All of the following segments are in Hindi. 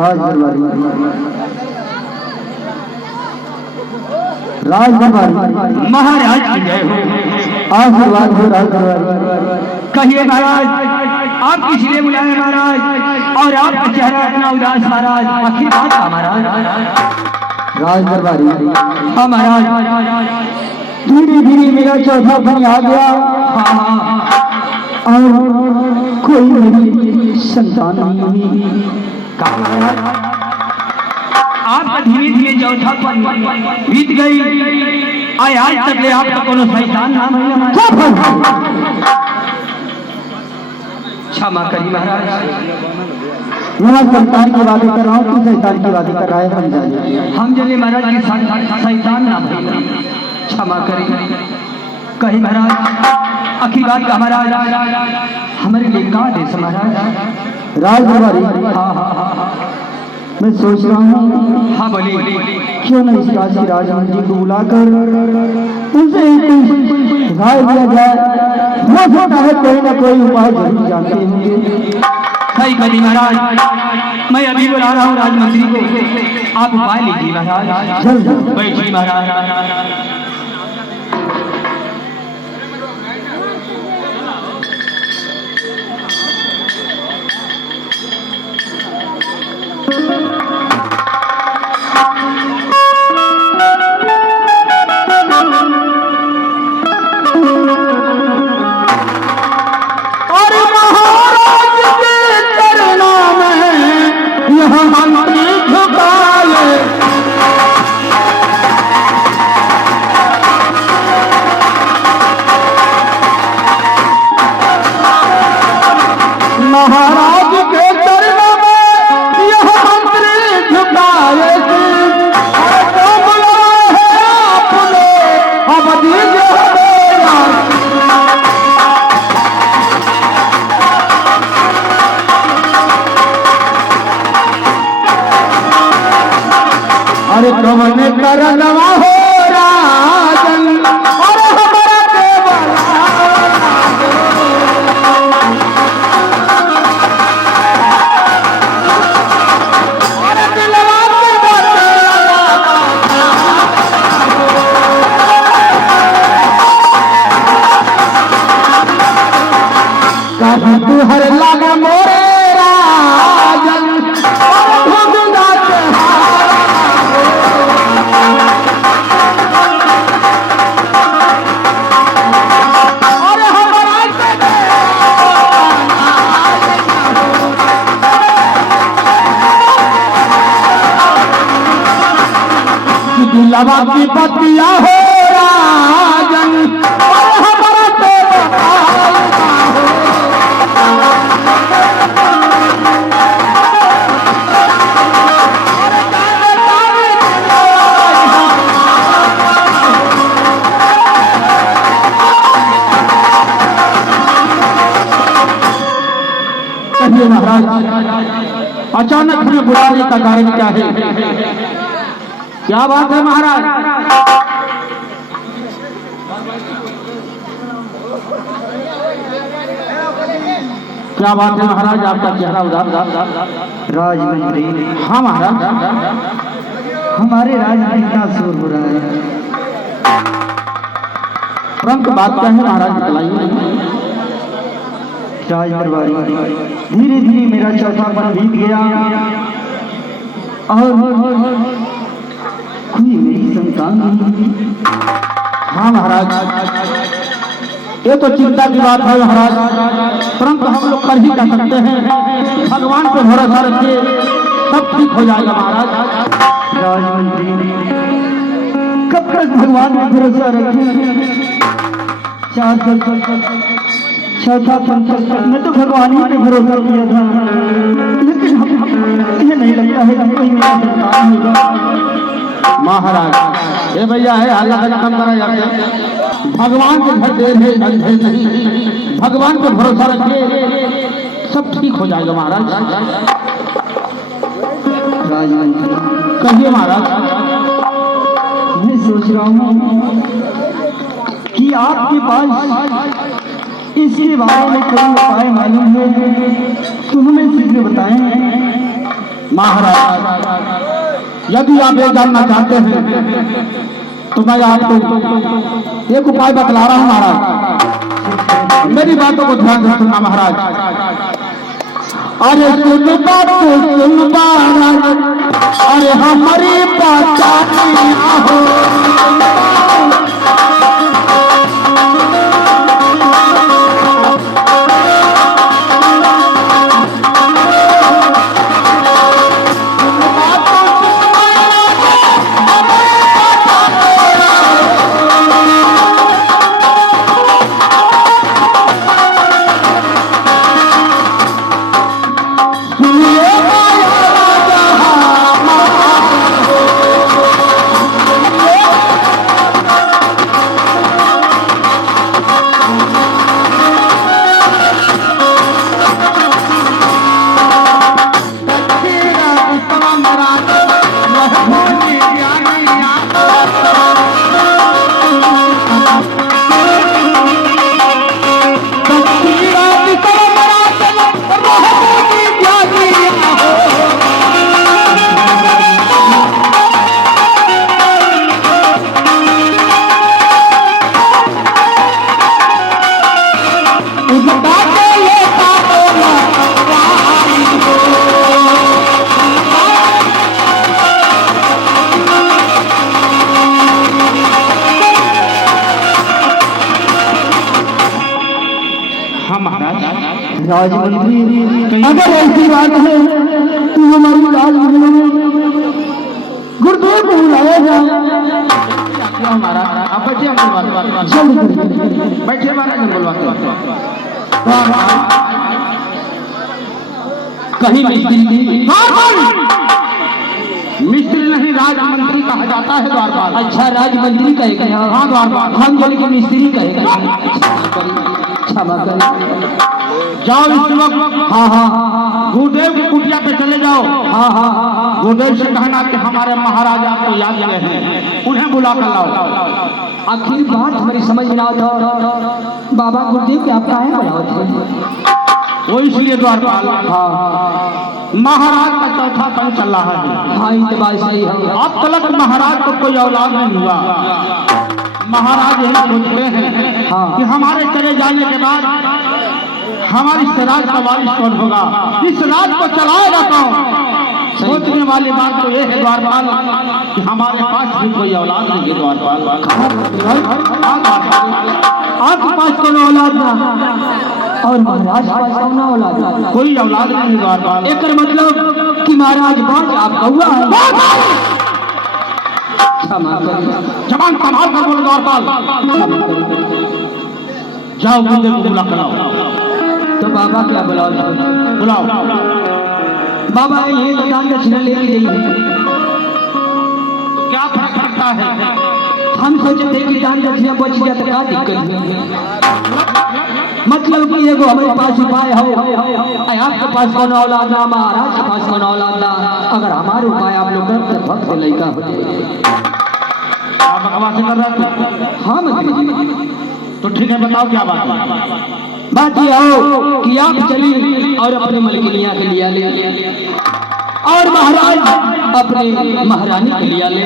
राजदरबारी महाराज की जय हो। आशीर्वाद हो राजदरबारी। कहिए महाराज, आप किस लिए बुलाए महाराज, और आपका चेहरा इतना उदास महाराज, आखिर बात का महाराज? राजदरबारी हाँ महाराज, धीरे धीरे मेरा चौथा बन आ गया। हाँ और कोई मेरी संतान नहीं हुई। आपका धीरे धीरे चौथा पन बीत गई, आज तक ले आपका कोनो संतान नाम है? क्षमा करिए महाराज, मैं संतान की बातें कर रहा हूँ, तू संतान की बातें कर रहा है। हम जल्दी महाराज की संतान नाम है, क्षमा करिए। कही महाराज, आखिर बात का महाराज, हमारे लिए कहा देश महाराज? राजदरबारी हाँ, मैं सोच रहा हूँ, हाँ बोलिए। क्यों न इस काशी राजमंत्री को बुलाकर उनसे राय दिया जाए। हो सकता है कोई न कोई उपाय जरूर जानते होंगे। सही कही महाराज, मैं अभी बुला रहा हूँ राजमंत्री को, आप उपाय लीजिए महाराज। जल्द बैठिए महाराज। महाराज के चरणों में यह मंत्री झुकाए थे, तो बुलाए है आपने, अब दीजिए मेरा। अरे कमने करनवा हो राजन, अरे हमारा देवला। तू हर लागा मोरे राजन, लवा की पतिया हो राजन, हमारा महाराज, अचानक हमें बुलाने का कारण क्या है? क्या बात है महाराज? क्या बात है महाराज, आपका चेहरा उदास? राजमंत्री, हाँ महाराज, हमारे राज में इतना शोर हो रहा है। परंतु बात क्या है महाराज, बताइए। राजदरबारी, धीरे धीरे मेरा चौथा पन बीत गया और कोई मेरी संतान नहीं। हाँ महाराज, ये तो चिंता की बात है महाराज, परंतु हम लोग कर ही कर सकते हैं। भगवान पे भरोसा रखिए, सब ठीक हो जाएगा महाराज। राजमंत्री, कब तक भगवान पे भरोसा रखें? चौथा पंचम मैं तो भगवान ही पे भरोसा किया था, लेकिन मुझे नहीं लगता है कि कोई मेरा संतान होगा। महाराज ये भैया है, हल्ला कम करा जाते। भगवान के घर देर है अंधेर नहीं, भगवान पे भरोसा रखिए, सब ठीक हो जाएगा महाराज। राजमंत्री, कहिए महाराज। मैं सोच रहा हूँ कि आपके पास इसके बारे में कोई उपाय मालूम है तो हमें शीघ्र बताएं। महाराज यदि आप ये जानना चाहते हैं तो मैं आपको एक उपाय बतला रहा हूं महाराज, मेरी बातों को ध्यान से सुनना महाराज। अरे सुन बात सुन महाराज, अरे हमारी पहचानिया हो राजमंत्री, अगर ऐसी बात है तो हमारी राजमंत्री में गुरुदेव को बुलाया जाए। हमारा आप बैठे, हम बैठे महाराज, हम बुलवाते कहीं मिस्त्री मिस्त्री नहीं, राजमंत्री कहा जाता है द्वारपाल। अच्छा राजमंत्री कहेगा? हाँ द्वारपाल। हम जल के मिस्त्री कहेगा। क्षमा करें, जाओ इस वक्त। हाँ हाँ गुरुदेव की कुटिया पे चले जाओ। हाँ हाँ गुरुदेव से कहना कि हमारे महाराजा को याद किए हैं, उन्हें बुला कर लाओ। आखिर बात हमारी समझ में ना था, बाबा गुरुदेव के आप कहाँ बुलाओ थे? वो इसलिए द्वारपाल, हाँ महाराज का चौथा तन चल रहा है। हाँ ये बात सही है। अब तक महाराज को कोई औलाद नहीं हुआ। महाराज यही सोचते हैं हाँ। कि हमारे चले जाने के बाद हमारी इस राज का वारिस कौन होगा, इस राज को चलाएगा कौन। सोचने वाली बात तो ये है द्वारपाल कि हमारे पास भी कोई औलाद नहीं है। द्वारपाल आपके पास कोई औलाद ना, और महाराज पास कौन औलाद? कोई औलाद नहीं है द्वारपाल। एक मतलब कि महाराज बात आप कौआ है। क्षमा करें, जवान संभाल कर बोलो द्वारपाल। जाओ गुरुदेव को बुला कराओ। तो बाबा क्या बुलाओ? बुलाओ। बाबा ये दान दक्षिणा लेके गई है, क्या फर्क पड़ता है? हम सोचे थे कि दान दक्षिणा बच गया तो क्या दिक्कत है। मतलब कि एगो हमारे पास उपाय हो, आपके पास कौन औलाद ना, महाराज के पास कौन औलाद ना। अगर हमारे उपाय आप लोग करते भक्त लड़का हो जाए। आप बकवास कर रहा है? हाँ तो ठीक है, बताओ क्या बात है? बात यह हो कि आप चलिए और अपने मलकिनिया के लिया ले, और महाराज अपने महारानी के लिया ले।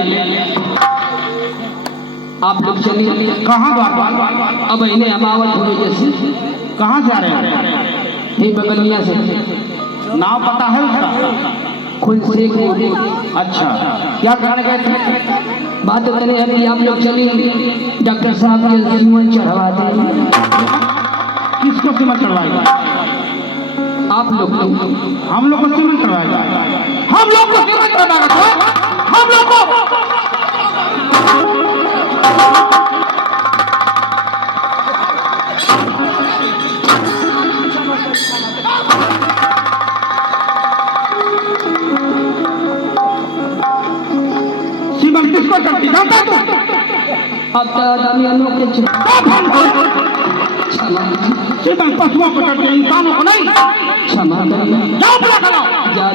आप लोग चलिए। कहाँ द्वारपाल? अब इन्हें अमावत हुई जैसे। कहाँ से आ रहे हैं? ये बगलिया से। नाम पता है उसका? खुद से अच्छा, क्या करने गए थे? बात करने है कि आप लोग चलिए डॉक्टर साहब के सीमन चढ़वा दें। किसको सीमन चढ़वाएगा? आप लोग को। हम लोग को सीमन चढ़वाएगा? हम लोग को सीमन चढ़वाएगा? हम लोग को सीमन किसको चढ़ती जानता तू? अब दमियानों के सीमन पशुओं को चढ़ते, इंसानों को नहीं। क्षमा करिए, जाओ बुला कराओ। जा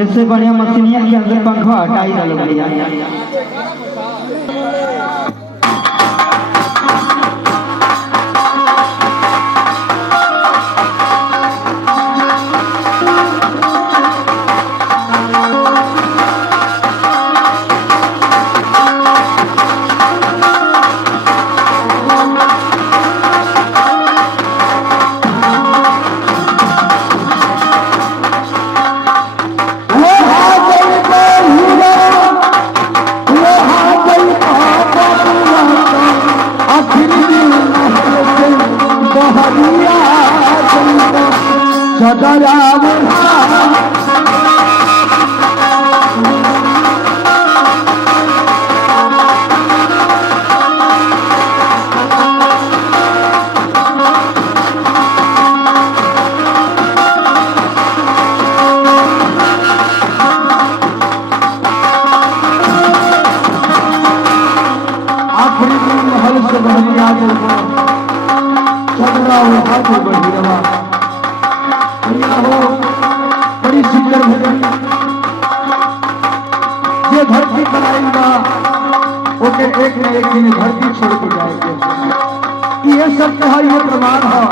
इससे बढ़िया मशीनिया के अंदर पंखा हटाई डालो भैया। बड़ी सुंदर ये धरती बनाएगा ओके एक न एक दिन धरती छोड़ के जाएंगे। ये सब तो है, ये प्रमाण है।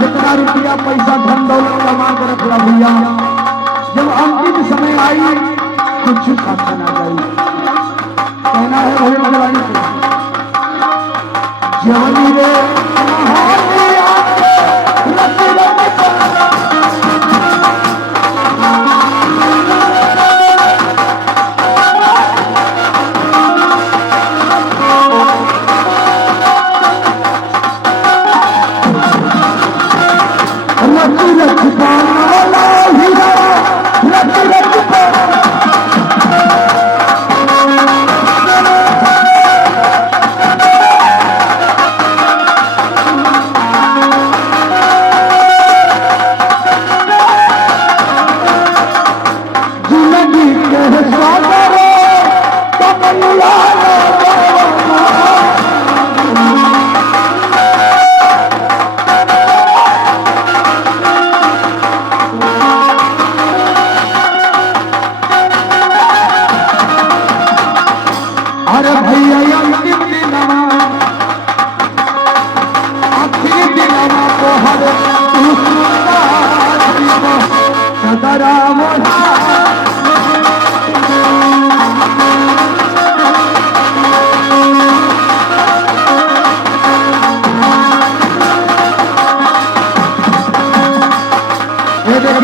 जितना रुपया पैसा धन दौलत कमा कर रखला भैया, जब अंतिम समय आई कुछ साथ ना गई। कहना है भैया भगवान से जवानी रे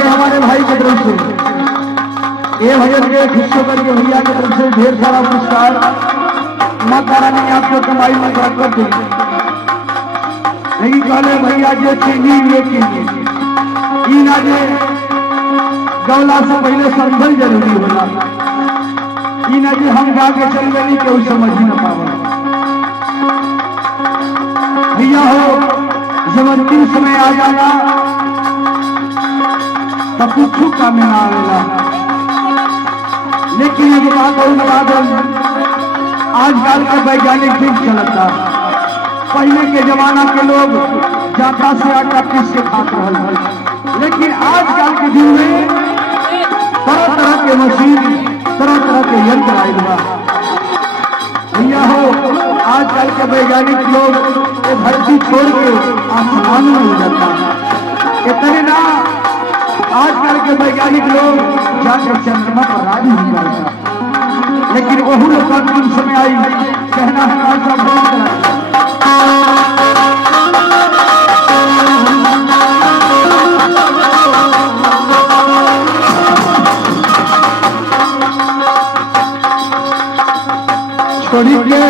हमारे भाई की तरफ से ये भजन के खुशियों करके भैया की तरफ से ढेर सारा पुरस्कार। माता रानी आपको कमाई में बरकत दी। नहीं कहले भैया जो चीनी ये चीनी ना जे गौला से पहले समझल जरूरी होला। ना जे हम गा के चल गई केहू समझ ही न पावा। भैया हो जब अंतिम समय आ जाना तब कुछ काम में ना आवेला। लेकिन ये बात आजकल का वैज्ञानिक युग चलता। पहले के जमाना के लोग जाता से आटा पीस के खाते रहे, लेकिन आजकल के दिन में तरह तरह के मशीन तरह तरह के यंत्र आए हुआ। भैया हो आजकल के वैज्ञानिक लोग ये धरती छोड़ के आसमान में हो जाता। इतने ना आजकल के वैज्ञानिक लोग जाकर चंद्रमा पर राज नहीं करता। लेकिन वही लोग अंतिम समय आई कहना है ऐसा बहुत छोड़ी के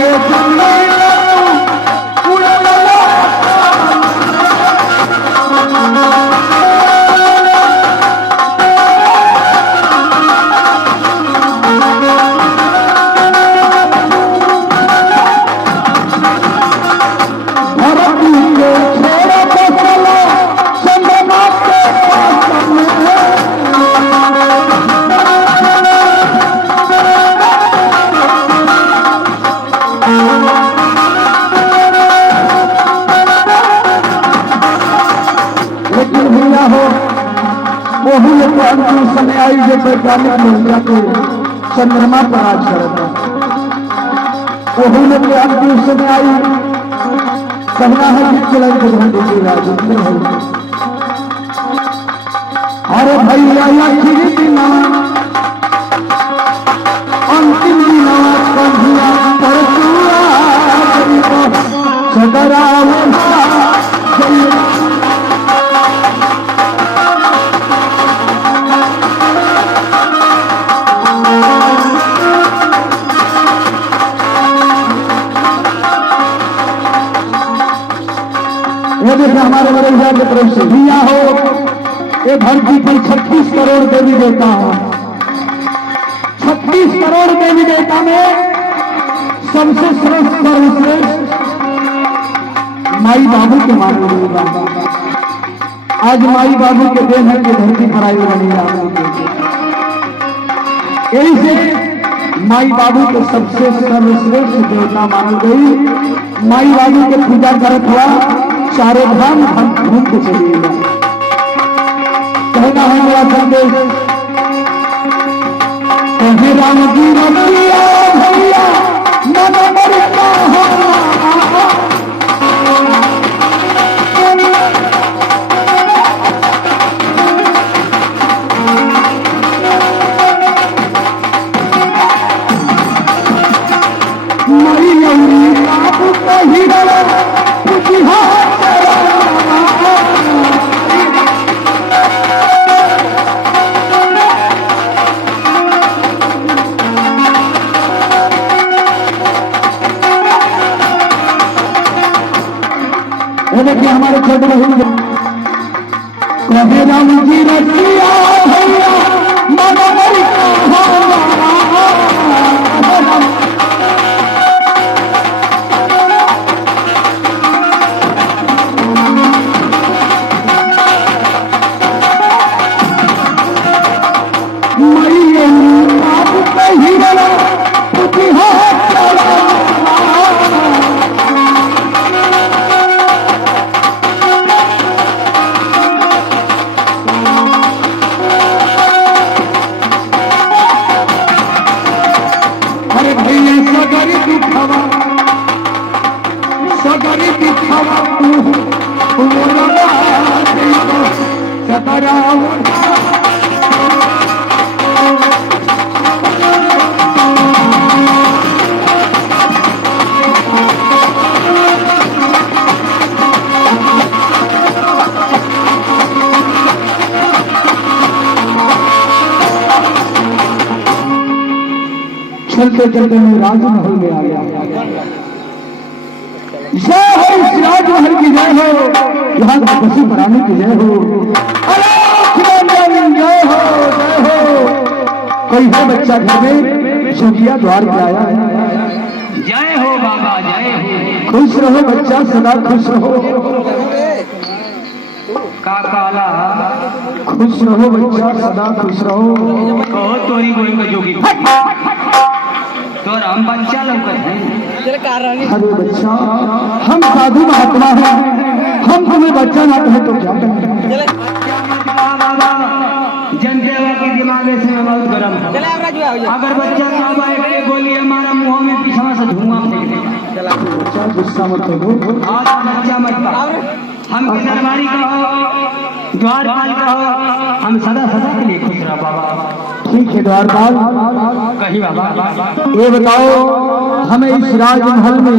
वही लोग अंतिम समय आई जो वैज्ञानिक महिला को चंद्रमा पर राज करता। वही लोग अंतिम समय आई कहना है कि चलन को ध्यान दीजिएगा। अरे भैया आखिरी दिन अंतिम दिन कन्हैया पर सदरा देखिए हमारे बड़े की तरफ से दिया हो ये धरती पर 36 करोड़ देवी देवता हो। 36 करोड़ देवी देवता में सबसे श्रेष्ठ सर्वश्रेष्ठ माई बाबू के माने हुए। आज माई बाबू के देन है कि धरती पर आई बनी। यही से माई बाबू के सबसे सर्वश्रेष्ठ देवता मानी गई। माई बाबू के पूजा करत हुआ चारों धाम हम घूम के चलिएगा। कहना है मेरा संदेश कहे राम जी रमिया भैया मन मरता देखिए हमारे छोटे कहे राम जी रसिया भैया मन चलते चलते मैं राजमहल में आ गया। जय हो इस राजमहल की जय हो, यहाँ तपस्वी प्राणी की जय हो, जय हो जय हो। कोई है बच्चा घर में सुखिया द्वार पे आया है। जय हो बाबा जय हो। खुश रहो बच्चा सदा खुश रहो। का काला खुश रहो बच्चा सदा खुश रहो। कहो तोरी गोई में जोगी तो हम बच्चा लौकत है। अरे बच्चा हम साधु महात्मा हैं, हम तुम्हें बच्चा ना कहे तो क्या करें। जनते के दिमाग से बहुत गर्म है। अगर बच्चा बाबा एक गोली हमारा मुंह में पीछा से धुआं फेंक देगा। बच्चा गुस्सा मत करो। आज बच्चा मत हम दरबारी कहो द्वारपाल कहो, हम सदा सदा के लिए खुश रहो बाबा। ठीक है द्वारपाल कही बाबा। ये बताओ हमें इस राजमहल में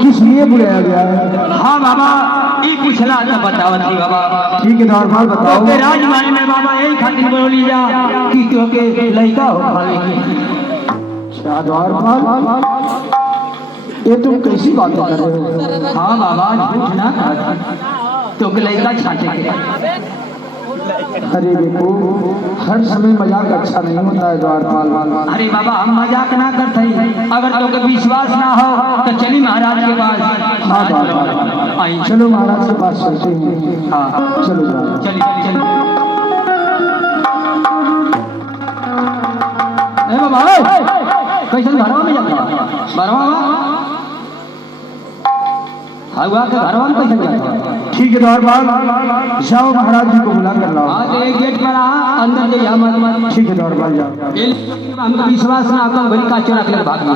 किस लिए बुलाया गया है। हाँ बाबा ये पूछला तो बताओ थी बाबा। ठीक है द्वारपाल बताओ। तो राजमहल में बाबा यही खातिर बोली जा कि तो के लड़का हो भाई। अच्छा द्वारपाल ये तुम कैसी बातें कर रहे हो। हाँ बाबा झूठ ना तो के लड़का छाटे के। अरे देखो हर समय मजाक अच्छा नहीं होता है द्वारपाल। अरे बाबा हम मजाक ना करते हैं। अगर तो के विश्वास ना हो तो चली महाराज के पास। हाँ द्वारपाल चलो महाराज के पास चलते हैं। हाँ चलो चलिए चलिए। बाबा कैसे घरवा में जाता घरवा हुआ के घर वाले कैसे जाता? ठीक है द्वारपाल, जाओ महाराज जी को बुला कर लाओ। हाँ तो एक गेट पर आ, अंदर ले जा मत। ठीक है द्वारपाल, जाओ। हम विश्वास ना आता भरी का चोरा के भाग गए।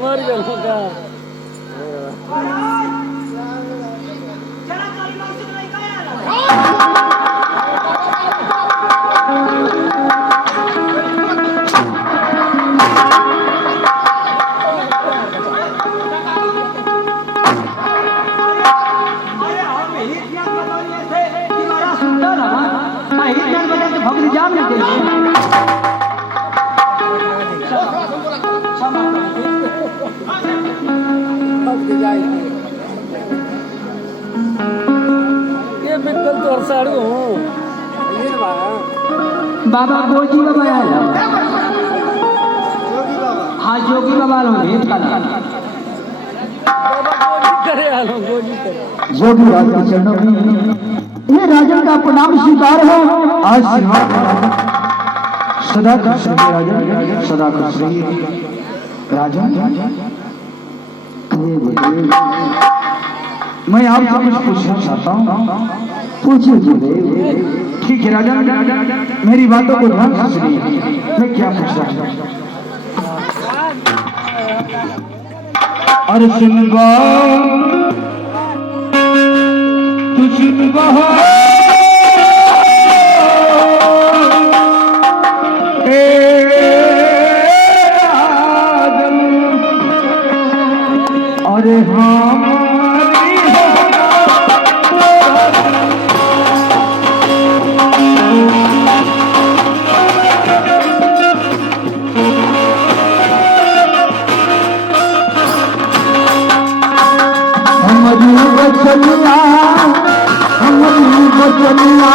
मर गया ये बिल्कुल तोर साड़ू हूँ बाबा गोजी बाबा आया। हाँ जोगी बाबा लो भेद का नाम करे आलो गोली करे जोगी राज के चरणों में ये राजन का प्रणाम स्वीकार हो। आज सिंहार का राजन सदा खुश रहिए, राजन सदा खुश रहिए। राजन मैं आपसे कुछ पूछना चाहता हूँ। पूछिए गुरुदेव। ठीक है राजन, मेरी बातों को ध्यान से सुनिए। मैं क्या पूछ रहा हूँ? अरे सुनवा तू सुनवा अरे हाँ बचनिया हमारी बचनिया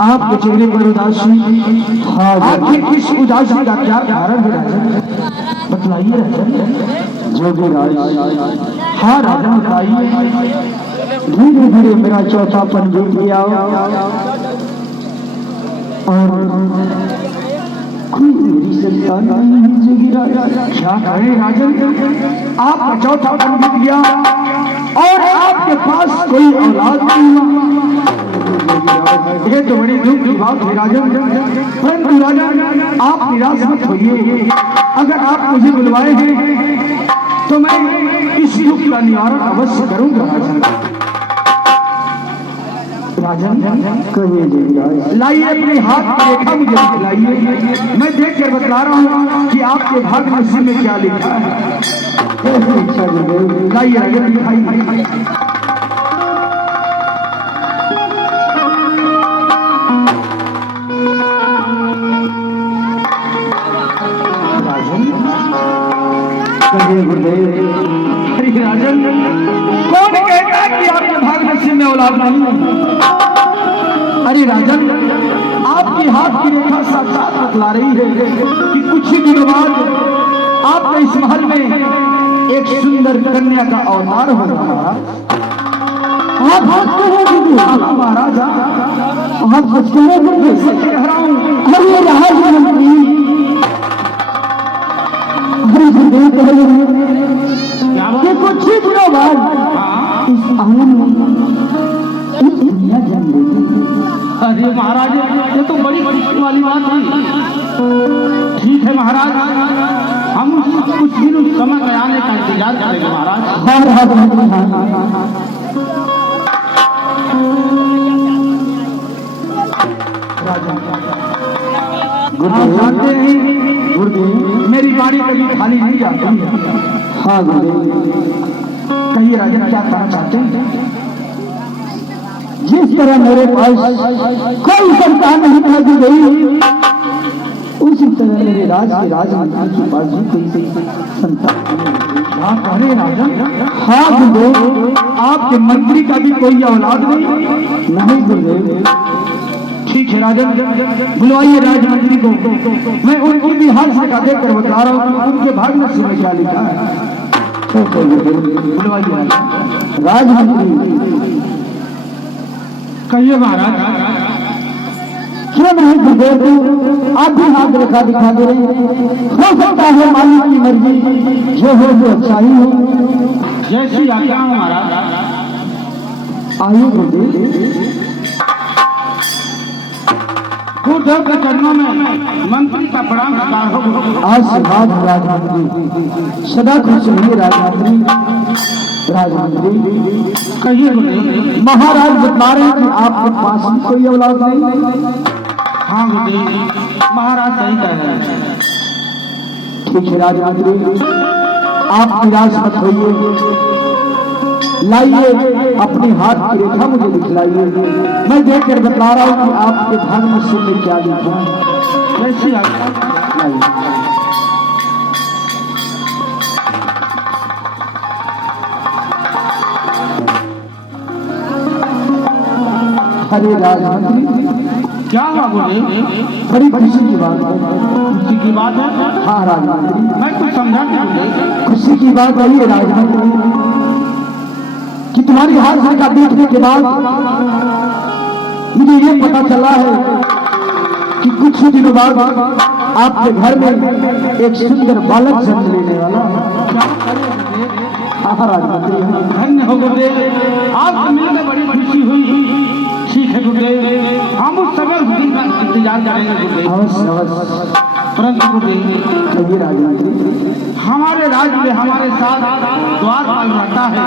आपके चेहरे पर उदासी, आखिर किस उदासी का क्या कारण है राजन? बतलाइए राजन। जोगी राज, हाँ राजन बताइए। धीरे धीरे मेरा चौथापन बीत गया और कोई मेरी संतान नहीं है। जोगी राज क्या कहे राजन, आपका चौथापन बीत गया और आपके पास कोई औलाद नहीं हुआ। ये तो बड़ी दुख की बात है राजन, परंतु राजन आप निराश मत होइए। अगर आप मुझे बुलवाए हैं तो मैं इस दुख का निवारण अवश्य करूंगा राजन। राजन कहिए देवराज। लाइए अपने हाथ की रेखा मुझे दिखलाइए, मैं देख कर बतला रहा हूँ कि आपके भाग्य नसीब में क्या लिखा है। अच्छा गुरुदेव। लाइए राजन दिखाइए। कहिए गुरुदेव। अरे राजन, कौन कहता है कि आपके भाग्य नसीब में औलाद नहीं है? अरे राजन, आपके हाथ की रेखा साक्षात बतला रही है कि कुछ ही दिनों बाद आपके इस महल में एक सुंदर कन्या का अवतार होगा। आप हंसते हैं दीदी। महाराजा, आप हंसते हैं दीदी। सच कह रहा हूँ। अरे राजमंत्री, अरे गुरुदेव कह रहे हैं कि कुछ ही दिनों बाद इस आंगन में एक कन्या जन्म लेगी। अरे महाराज, ये तो बड़ी खुशी वाली बात है। ठीक है महाराज, हम कुछ दिन उस समय में आने का इंतजार करेंगे महाराज। हाँ राजमंत्री, हाँ। आप जानते हैं गुरुदेव। मेरी बाड़ी कभी खाली नहीं जाती है। हाँ गुरुदेव। कहिए राजन, क्या कहना चाहते हैं? जिस तरह मेरे पास कोई संतान नहीं था गुरुदेव, उसी तरह मेरे राज के राजमंत्री के पास भी कोई संतान नहीं। आप कह रहे हैं राजन? हाँ गुरुदेव। आपके मंत्री का भी कोई औलाद नहीं? नहीं गुरुदेव। ठीक है राजन, बुलवाइए राजमंत्री को। मैं उनकी भी हाल से देख कर बता रहा हूँ कि उनके भाग्य नसीब में क्या लिखा है। बुलवाइए राजमंत्री। कहिए महाराज। क्यों नहीं गुरुदेव, आप भी हाथ रेखा दिखा दे रहे हैं। हो सकता है मालिक की मर्जी, जो हो वो अच्छा ही हो। जैसी आज्ञा हो महाराज। आइए गुरुदेव। गुरुदेव के चरणों में मंत्री का प्रणाम स्वीकार हो। आशीर्वाद राजमंत्री, सदा खुश रहिए राजमंत्री। राजमंत्री, कहिए गुरुदेव। महाराज बता रहे हैं कि आपके पास भी कोई औलाद नहीं। हाँ गुरुदेव, महाराज सही कह रहे हैं। ठीक है राजमंत्री, आप निराश मत होइए। लाइए अपने हाथ की रेखा मुझे दिखलाइए, मैं देख कर बता रहा हूँ कि आपके भाग्य नसीब में क्या लिखा है। कैसी आज्ञा? अरे राजमंत्री, क्या हुआ गुरुदेव? बड़ी खुशी की बात है। खुशी की बात है? हाँ राजमंत्री, मैं कुछ समझा नहीं गुरुदेव। खुशी की बात वही है राजमंत्री कि तुम्हारी हाथ रेखा देखने के बाद मुझे ये पता चला है कि कुछ ही दिनों बाद आपके घर में एक सुंदर बालक जन्म लेने वाला है। हाँ राजमंत्री, धन्य हो गुरुदेव, आपसे मिलकर बड़ी खुशी हुई। ठीक है गुरुदेव, हम उस समय उस दिन का इंतजार करेंगे गुरुदेव। अवश्य अवश्य। परंतु गुरुदेव, कहिए राजमंत्री। हमारे राज्य में हमारे साथ द्वारपाल रहता है।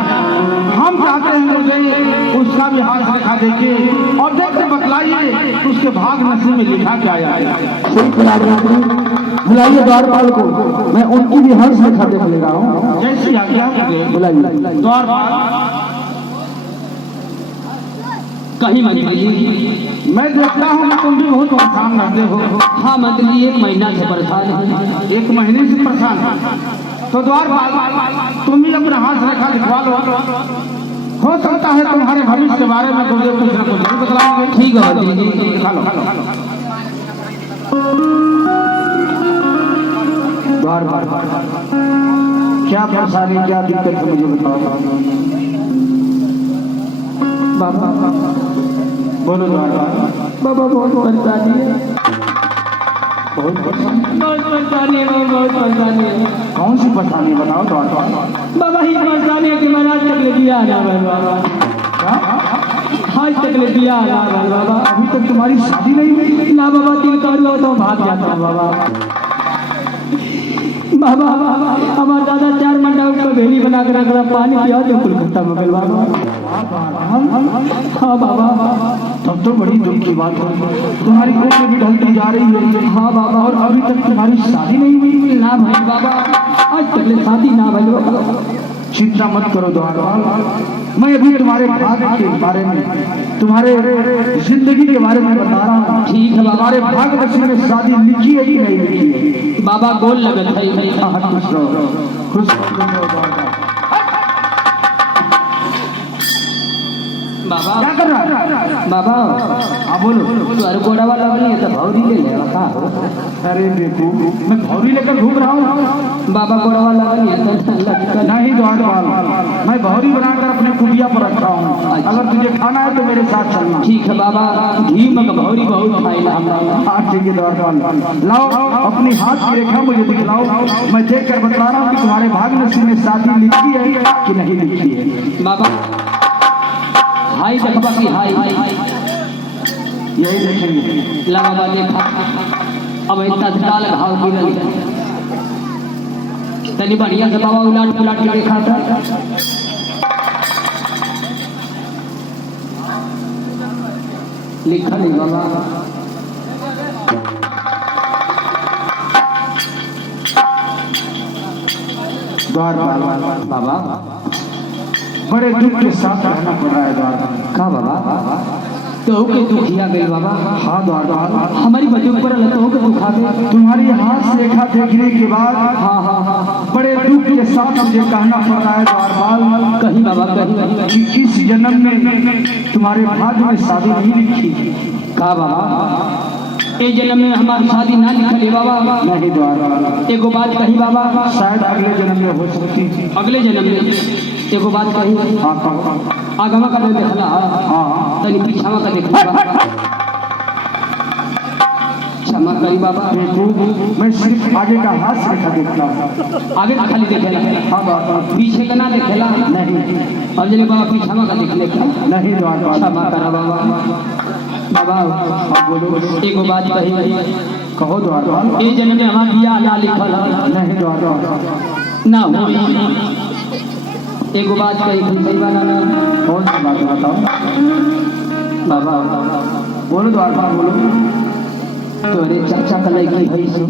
हम चाहते हैं गुरुदेव उसका भी हाथ रेखा देखिए और देख के बतलाइए उसके भाग नसीब में लिखा क्या आया। ठीक है राजमंत्री, बुलाइए द्वारपाल को, मैं उनकी भी हर्ष रेखा देख ले रहा हूँ। जैसी आज्ञा गुरुदेव। बुलाइए। द्वारपाल, कहीं मंत्री जी। मैं देखता हूँ कि तुम भी बहुत परेशान रहते हो। हाँ मंत्री जी, 1 महीना से परेशान है। 1 महीने से परेशान है तो द्वारपाल तुम ही अपना हाथ रेखा लिखवा लो। हो सकता है तुम्हारे भविष्य के बारे में गुरुदेव कुछ न कुछ जरूर बतलाएंगे। ठीक है मंत्री जी। लिखा लो। द्वारपाल, क्या परेशानी, क्या दिक्कत है मुझे बताओ। बाबा बोलो द्वारपाल। बाबा बहुत परेशानी है। बहुत परेशानी? बहुत परेशानी है बाबा, बहुत परेशानी है। कौन सी परेशानी बताओ द्वारपाल। बाबा ही परेशानी है कि महाराज तक ले दिया ना बाबा। क्या? आज तक ले दिया ना बाबा। अभी तक तुम्हारी शादी नहीं हुई? ना बाबा, 3 करोड़ तो भाग जाता है बाबा। बाबा हमारा दादा 4 मंडा उसका भेली बना कर रख रहा, पानी पिया तो कुल खत्म हो गया बाबा। हाँ बाबा, तब तो बड़ी दुख की बात है, तुम्हारी उम्र भी ढलती जा रही है। हाँ बाबा, और अभी तक तुम्हारी शादी नहीं हुई। ना भाई बाबा, आज तक शादी ना भाई बाबा। चिंता मत करो द्वारपाल, मैं अभी तुम्हारे भाग्य के बारे में, तुम्हारे जिंदगी के बारे में बता रहा हूँ। ठीक है बाबा। हमारे भाग्य में शादी लिखी है कि नहीं लिखी है? बाबा गोल लगत है भाई। हाँ, खुश रहो, खुश रहो। बाबा क्या कर रहा है? बाबा हाँ बोलो। तू अरे गोड़ा वाला नहीं है तो भौरी ले ले का हो। अरे देखो, मैं भौरी लेकर घूम रहा हूँ। बाबा गोड़ा वाला नहीं है तो लटकन। नहीं द्वारपाल, मैं भौरी बनाकर अपने कुटिया पर रखा हूँ। अगर तुझे खाना है तो मेरे साथ चलना। ठीक है बाबा, घी में भौरी बहुत खाइला हमरा। हाँ ठीक है द्वारपाल, लाओ अपनी हाथ की रेखा मुझे दिखलाओ, मैं देख कर बता रहा हूँ कि तुम्हारे भाग्य में शादी लिखी है कि नहीं लिखी है। बाबा हाय देखबा की हाय यही देखेंगे। लगा बा देखा, अब इतना तत्काल घाव गिरल तनी बढ़िया से बाबा उलाट पुलाट के देखा था। लिखा नहीं बाबा। द्वारपाल बाबा बड़े दुख के साथ रहना पड़ रहा है द्वारपाल। का बाबा तो के दुखिया गई बाबा। हाँ द्वारपाल, हमारी बजूक पर तो के दुखा गए। तुम्हारी हाथ से रेखा देखने के बाद हाँ हाँ हाँ बड़े दुख के साथ मुझे कहना पड़ रहा है द्वारपाल कहीं बाबा कहीं कि इस जन्म में तुम्हारे भाग्य में शादी नहीं लिखी। का बाबा ए जन्म में हमारी शादी ना लिखल बाबा। नहीं द्वारपाल, एगो बात कही बाबा, शायद अगले जन्म में हो सकती। अगले जन्म में एगो बात कही। हाँ कहो। आगमा का देखला, हाँ तनी पीछावा का देखला क्षमा करी बाबा। देखो, मैं सिर्फ आगे का हाथ से रेखा देखता हूँ। आगे का खाली देखेला। हाँ द्वारपाल, पीछे का ना देखेला। नहीं और जले बाबा पीछावा का देख लेखा। नहीं द्वारपाल। क्षमा करा बाबा। बाबा हाँ बोलो। एगो बात कही, कहो द्वारपाल। ए जन्म में हमार बियाह ना लिखल नहीं द्वारपाल, ना हुई। एगो बात कही सही बात ना। कौन सी बात बताओ? बाबा बोलो द्वारपाल बोलो। तोरे चाचा का लड़की है सो।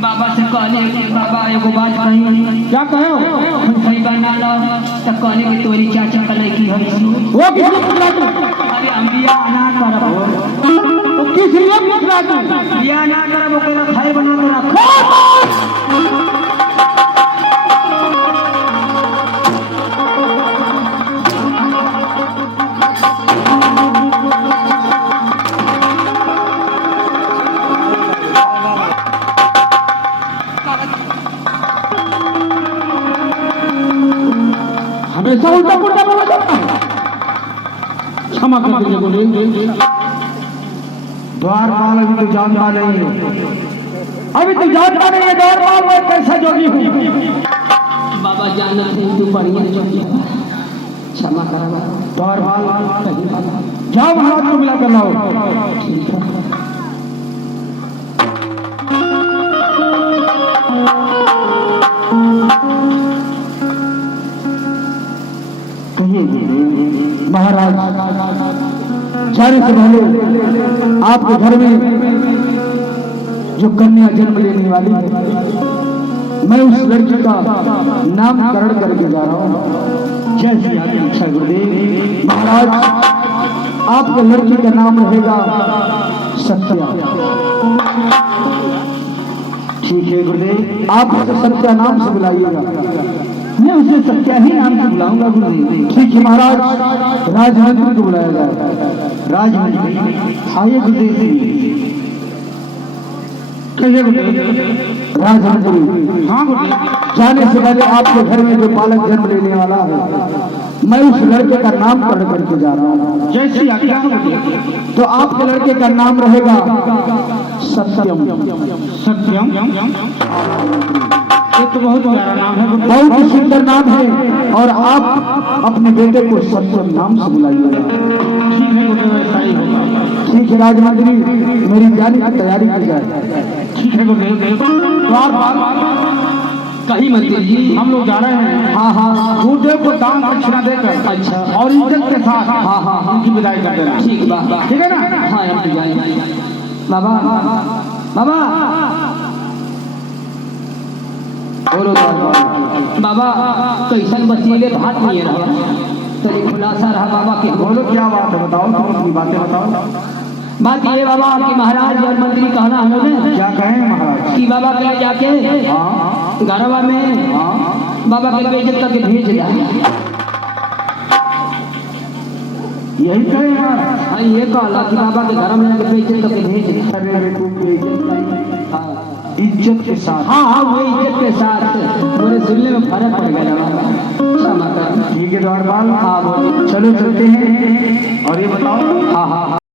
बाबा से कहले बाबा एगो बात कही। क्या कहो? सही बना लो तो कहले कि तोरी चाचा का लड़की है सो। वो किसने पूछा तू? अरे हम बियाह ना करब। तो किस लिए पूछा तू? बियाह ना करब ओकरा खाए बना के रखो। हमेशा उल्टा पुल्टा बोला जाता है। क्षमा कर दीजिए। द्वारपाल अभी तो जानता नहीं है, अभी तो जानता नहीं है द्वारपाल मैं कैसा जोगी हूँ। बाबा जानत है तू बढ़िया जोगी है। क्षमा करा बाबा। द्वारपाल कहीं बाबा जाओ महाराज को मिला कर लाओ। ठीक है। कहिए महाराज, जाने से पहले आपके घर में जो कन्या जन्म लेने वाली है, मैं उस लड़की का नामकरण करके जा रहा हूँ। जैसी आपकी इच्छा गुरुदेव। महाराज, आपके लड़की का नाम रहेगा सत्या। ठीक है गुरुदेव, आप उसे सत्या नाम से बुलाइएगा। मैं उसे सत्या ही नाम से बुलाऊंगा गुरुदेव। ठीक है महाराज, राजमंत्री को बुलाया जाए। राजमंत्री आइए गुरुदेव। कहिए गुरुदेव। राजमंत्री। हाँ गुरुदेव। जाने से पहले आपके घर में जो बालक जन्म लेने वाला है, मैं उस लड़के का नाम पढ़ करके जा रहा हूँ। जैसी आज्ञा तो आपके लड़के का नाम रहेगा सत्यम। सत्यम। ये तो बहुत प्यारा नाम है, बहुत ही सुंदर नाम है। और आप अपने बेटे को सत्संग नाम से बुलाइएगा। ठीक है गुरुदेव, ऐसा ही होगा। ठीक है राजमंत्री, मेरी जाने की तैयारी की जाए। ठीक है गुरुदेव। तो आप कहीं मंत्री जी हम लोग जा रहे हैं। हाँ हाँ गुरुदेव को दान दक्षिणा देकर अच्छा और इज्जत के साथ हाँ हाँ उनकी विदाई कर देना। ठीक बाबा, ठीक है ना? हाँ हम जाएंगे। बाबा बाबा बोलो बाबा, कैसन बचीले भात नहीं रहा, तरी खुलासा रहा बाबा के। बोलो क्या बात है, बताओ, तुम अपनी बातें बताओ। बात ये बाबा कि महाराज और मंत्री कहना हमें क्या कहें महाराज? कि बाबा के जाके हाँ घरवा में हाँ बाबा के बेइज्जत करके भेज दिया। यही कहे महाराज? हाँ ये कहला कि बाबा के घर में बेइज्जत करके भेज दिया। अरे तुम हाँ इज्जत के साथ। हाँ हाँ वो इज्जत के साथ मेरे सुनने में फर्क पड़ गया बाबा, क्षमा कर। ठीक है द्वारपाल, हाँ बोलो। चलो चलते हैं। और ये बताओ, हाँ हाँ